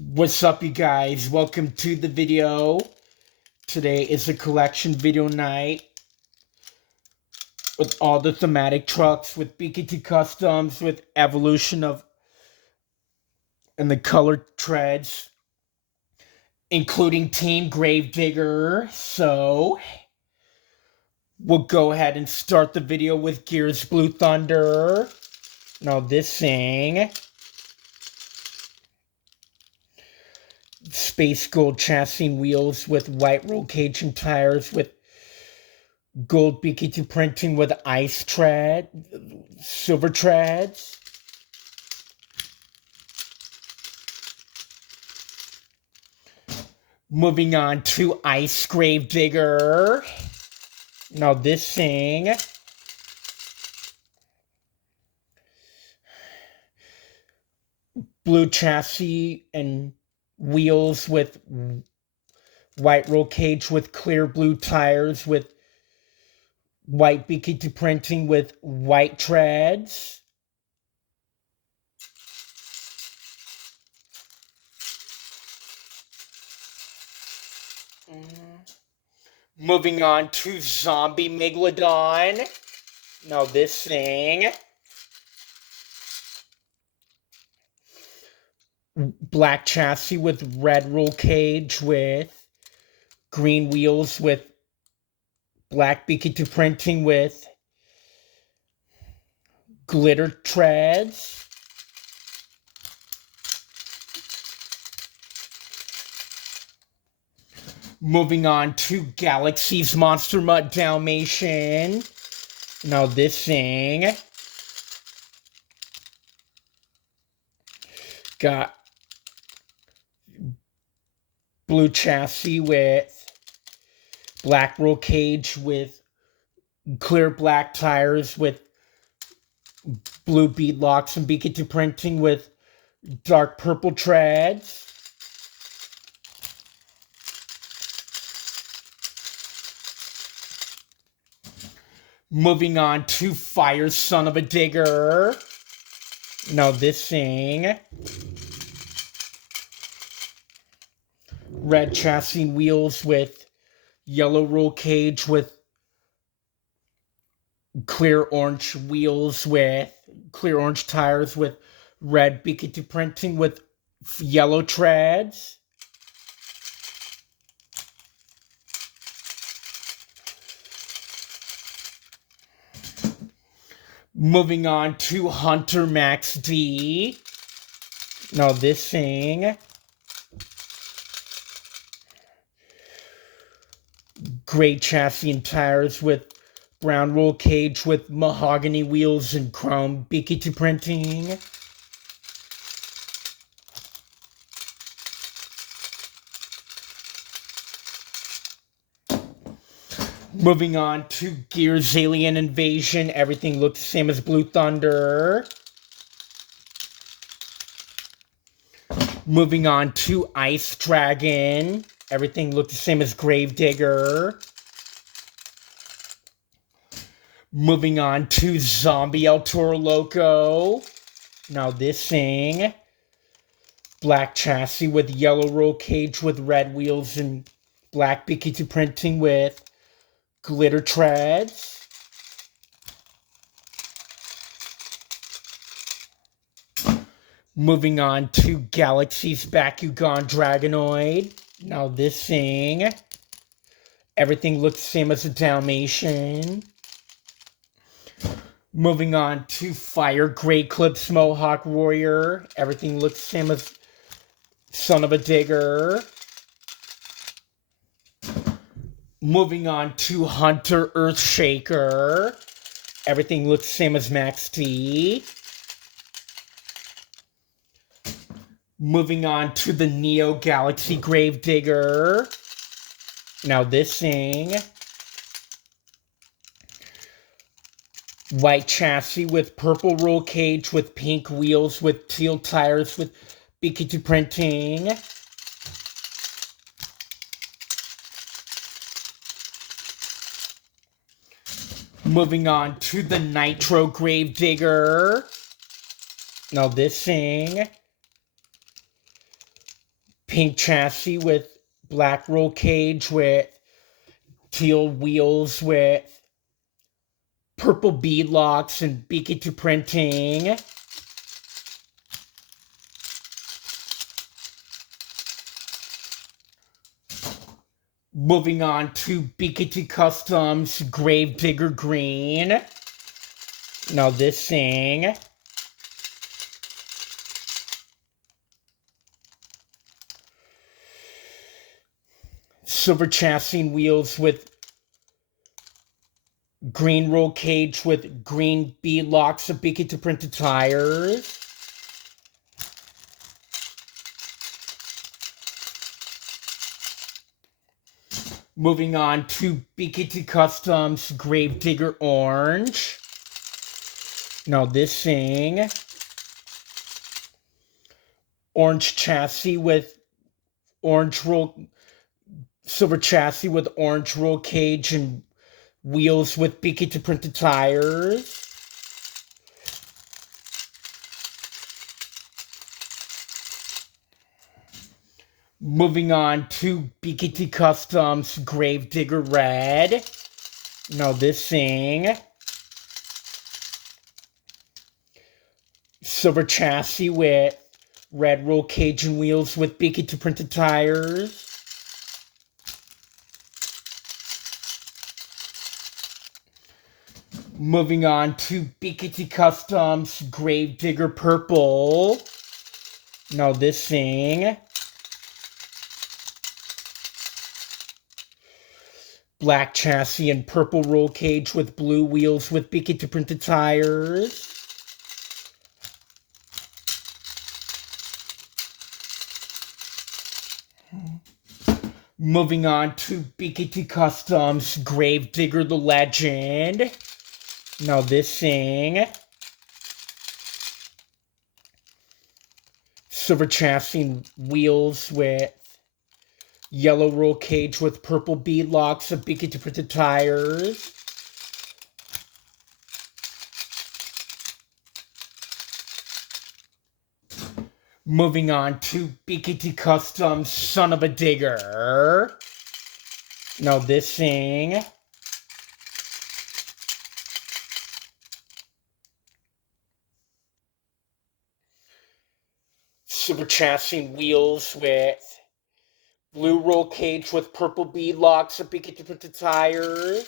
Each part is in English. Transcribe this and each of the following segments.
What's up, you guys? Welcome to the video. Today is a collection video night with all the thematic trucks, with BKT Customs, with Evolution of and the colored treads, including Team Gravedigger. So we'll go ahead and start the video with Gears Blue Thunder. Now this thing. Space gold chassis wheels with white roll cage and tires with gold BKT printing with ice tread, silver treads. Moving on to Ice Gravedigger. Now this thing. Blue chassis and wheels with white roll cage with clear blue tires with white BKT printing with white treads. Moving on to Zombie Megalodon. Now this thing. Black chassis with red roll cage with green wheels with black BKT printing with glitter treads. Moving on to Galaxy's Monster Mutt Dalmatian. Now this thing. Got blue chassis with black roll cage with clear black tires with blue bead locks and BKT printing with dark purple treads. Moving on to Fire Son of a Digger. Now this thing. Red chassis wheels with yellow roll cage with clear orange wheels with clear orange tires with red BKT printing with yellow treads. Moving on to Hunter Max D. Now this thing. Gray chassis and tires with brown roll cage with mahogany wheels and chrome BKT printing. Moving on to Gears Alien Invasion. Everything looks the same as Blue Thunder. Moving on to Ice Dragon. Everything looks the same as Gravedigger. Moving on to Zombie El Toro Loco. Now this thing. Black chassis with yellow roll cage with red wheels and black BKT printing with glitter treads. Moving on to Galaxy's Bakugan Dragonoid. Now this thing. Everything looks the same as a Dalmatian. Moving on to Fire Grey Clips Mohawk Warrior. Everything looks the same as Son of a Digger. Moving on to Hunter Earthshaker. Everything looks the same as Max T. Moving on to the Neo Galaxy Gravedigger. Now this thing. White chassis with purple roll cage with pink wheels with teal tires with BKT printing. Moving on to the Nitro Gravedigger. Now this thing. pink chassis with black roll cage with teal wheels with purple bead locks and BK2 printing. Moving on to BK2 Customs Gravedigger Green. Now this thing. Silver chassis and wheels with green roll cage with green bead locks of BK2 printed tires. Moving on to BK2 Customs Gravedigger Orange. Now this thing. Orange chassis with orange roll, silver chassis with orange roll cage and wheels with BK2 printed tires. Moving on to BK2 Customs Gravedigger Red. Now this thing. Silver chassis with red roll cage and wheels with BK2 printed tires. Moving on to BK2 Customs Gravedigger Purple. Now this thing. Black chassis and purple roll cage with blue wheels with BK2 printed tires. Moving on to BK2 Customs Gravedigger the Legend. Now this thing. Silver chassis and wheels with yellow roll cage with purple bead locks of BK2 printed tires. Moving on to BK2 Customs Son of a Digger. Now this thing. Silver chassis and wheels with blue roll cage with purple bead locks of BK2 printed tires.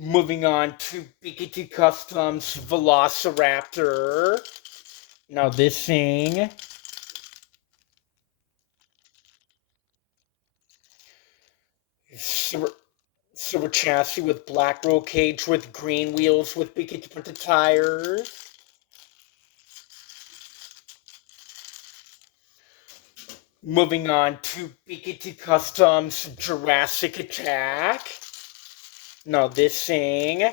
Moving on to BK2 Customs Velociraptor. Now this thing. Silver chassis with black roll cage with green wheels with BK2 printed tires. Moving on to BK2 Customs Jurassic Attack. Now this thing.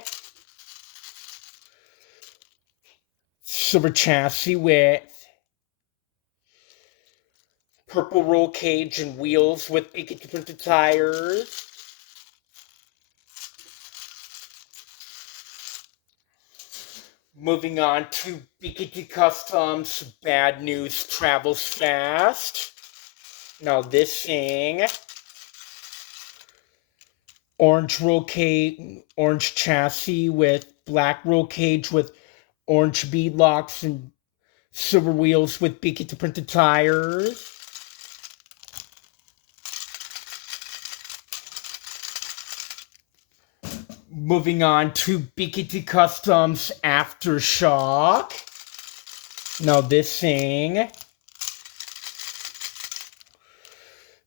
Silver chassis with purple roll cage and wheels with BK2 printed tires. Moving on to BK2 Customs Bad News Travels Fast. Now this thing. Orange chassis with black roll cage with orange bead locks and silver wheels with BK2 printed tires. Moving on to BK2 Customs Aftershock. Now this thing.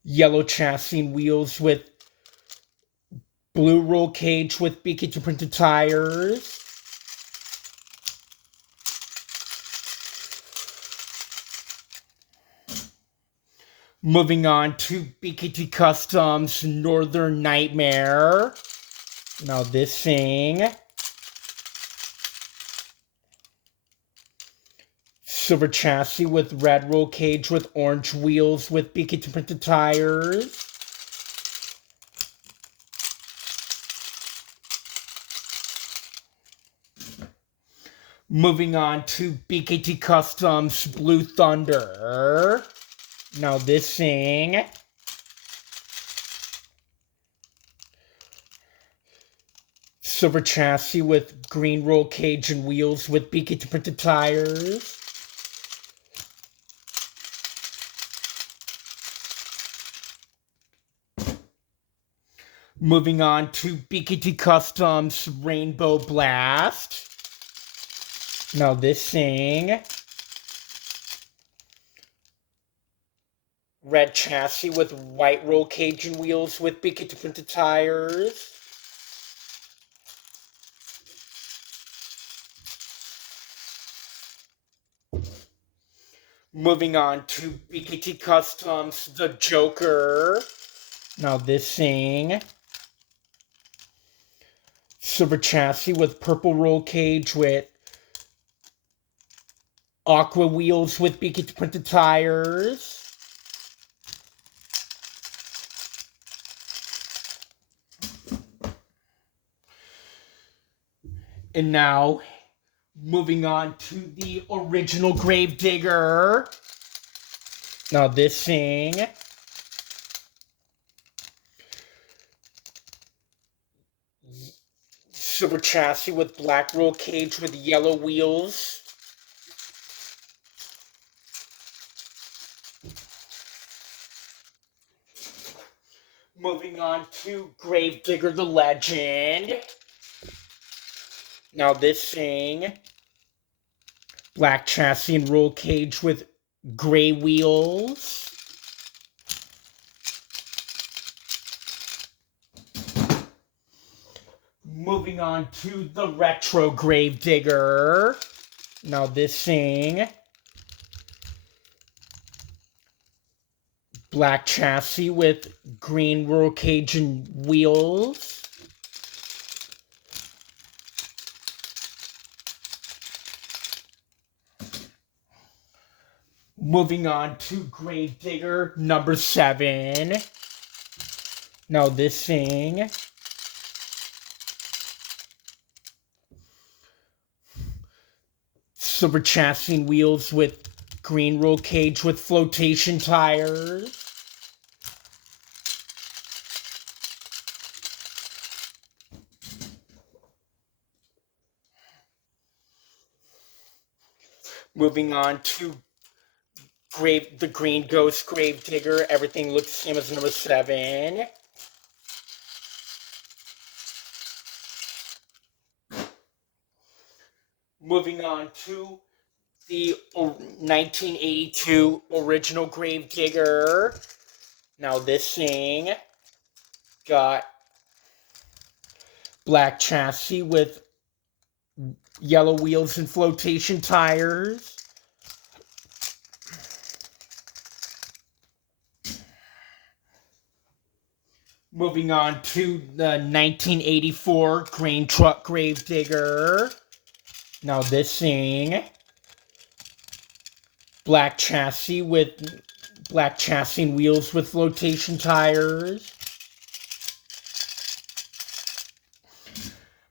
Yellow chassis and wheels with blue roll cage with BK2 printed tires. Moving on to BK2 Customs Northern Nightmare. Now this thing. Silver chassis with red roll cage with orange wheels with BK2 printed tires. Moving on to BKT Customs Blue Thunder. Now this thing silver chassis with green roll cage and wheels with BKT printed tires. Moving on to BKT Customs Rainbow Blast. Now this thing red chassis with white roll cage and wheels with BKT printed tires. Moving on to BKT Customs The Joker. Now this thing silver chassis with purple roll cage with aqua wheels with BKT printed tires. And now, moving on to the original Gravedigger. Now this thing silver chassis with black roll cage with yellow wheels. Moving on to Gravedigger the Legend. Now this thing black chassis and roll cage with gray wheels. Moving on to the retro Gravedigger. Now this thing black chassis with green roll cage and wheels. Moving on to Gravedigger number 7. Now this thing silver chassis and wheels with green roll cage with flotation tires. Moving on to the Green Ghost Gravedigger. Everything looks the same as number 7. Moving on to the 1982 original Gravedigger. Now this thing got black chassis with yellow wheels and flotation tires. Moving on to the 1984 Grain Truck Gravedigger. Now this thing black chassis and wheels with flotation tires.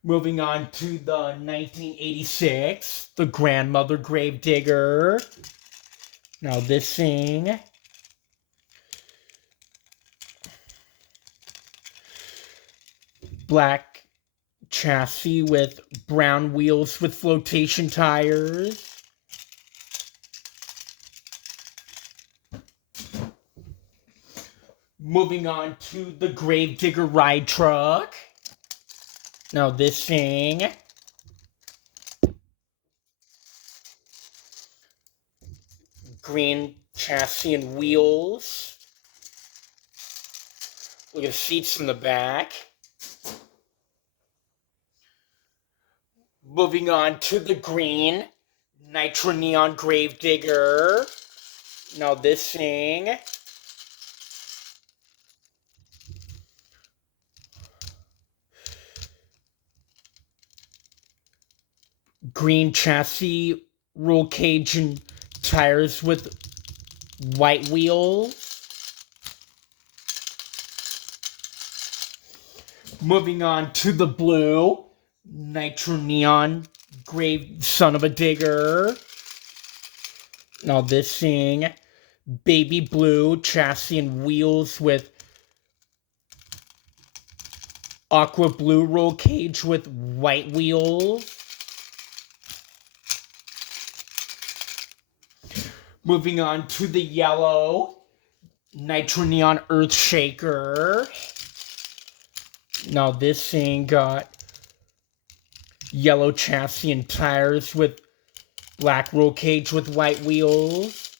Moving on to the 1986, the Grandmother Gravedigger. Now this thing black chassis with brown wheels with flotation tires. Moving on to the Gravedigger Ride Truck. Now this thing green chassis and wheels. Look at the seats in the back. Moving on to the green Nitro Neon Gravedigger. Now this thing green chassis, roll cage and tires with white wheels. Moving on to the blue Nitro Neon Grave Son of a Digger. Now this thing, baby blue chassis and wheels with aqua blue roll cage with white wheels. Moving on to the yellow Nitro Neon Earthshaker. Now this thing got yellow chassis and tires with black roll cage with white wheels.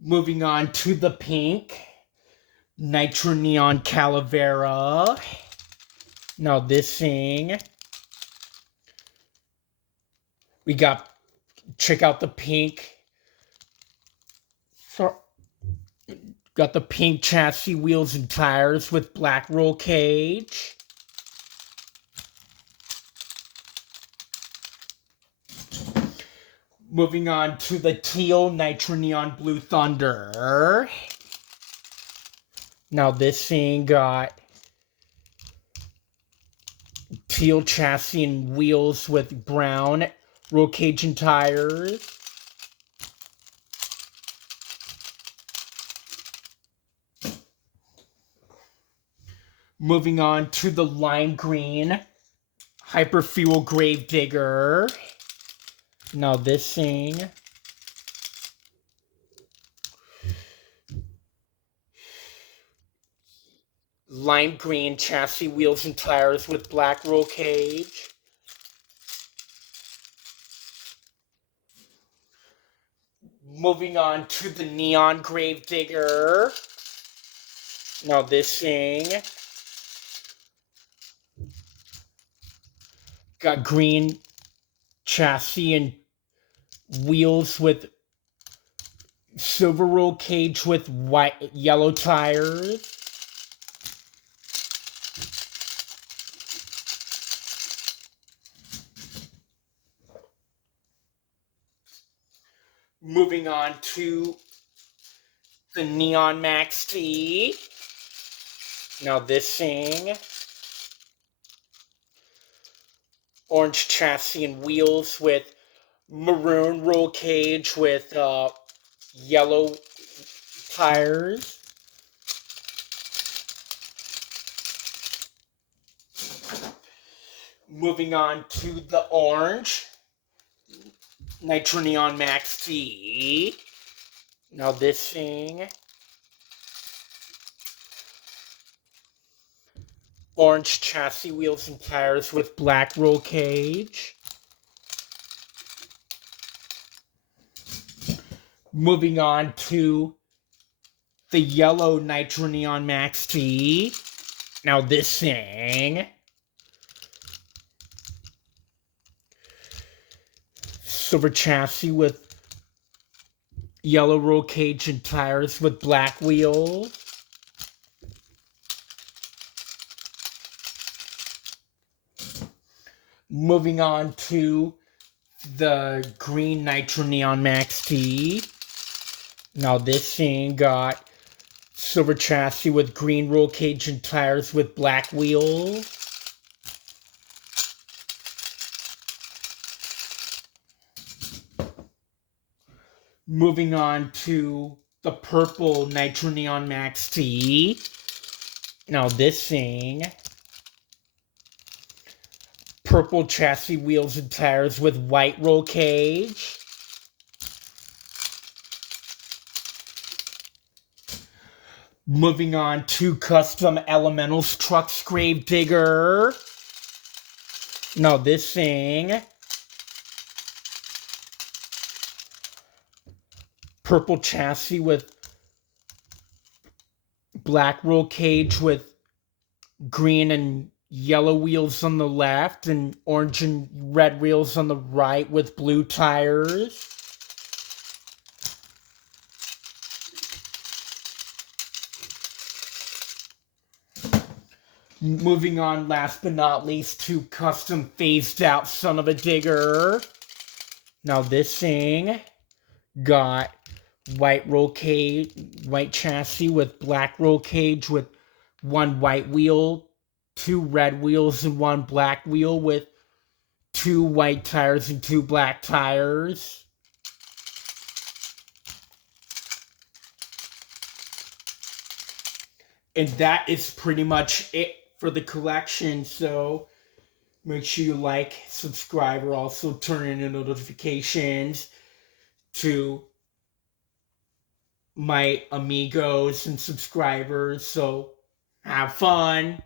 Moving on to the pink Nitro Neon Calavera. Now this thing, we got, check out the pink. Got the pink chassis, wheels, and tires with black roll cage. Moving on to the teal Nitro Neon Blue Thunder. Now this thing got teal chassis and wheels with brown roll cage and tires. Moving on to the lime green Hyperfuel Gravedigger. Now this thing, lime green chassis, wheels, and tires with black roll cage. Moving on to the neon Gravedigger. Now this thing got green chassis and wheels with silver roll cage with yellow tires. Moving on to the Neon Max T. Now this thing, orange chassis and wheels with maroon roll cage with yellow tires. Moving on to the orange Nitro Neon Max T. Now this thing, orange chassis, wheels, and tires with black roll cage. Moving on to the yellow Nitro Neon Max T. Now this thing, silver chassis with yellow roll cage and tires with black wheels. Moving on to the green Nitro Neon Max T. Now this thing got silver chassis with green roll cage and tires with black wheels. Moving on to the purple Nitro Neon Max T. Now this thing, purple chassis, wheels, and tires with white roll cage. Moving on to Custom Elementals Trucks Gravedigger. Now this thing, purple chassis with black roll cage with green and yellow wheels on the left and orange and red wheels on the right with blue tires. Moving on, last but not least, to Custom Phased Out Son of a Digger. Now this thing got white chassis with black roll cage with one white wheel, two red wheels, and one black wheel with two white tires and two black tires. And that is pretty much it for the collection. So make sure you like, subscribe, or also turn in the notifications to my amigos and subscribers. So have fun.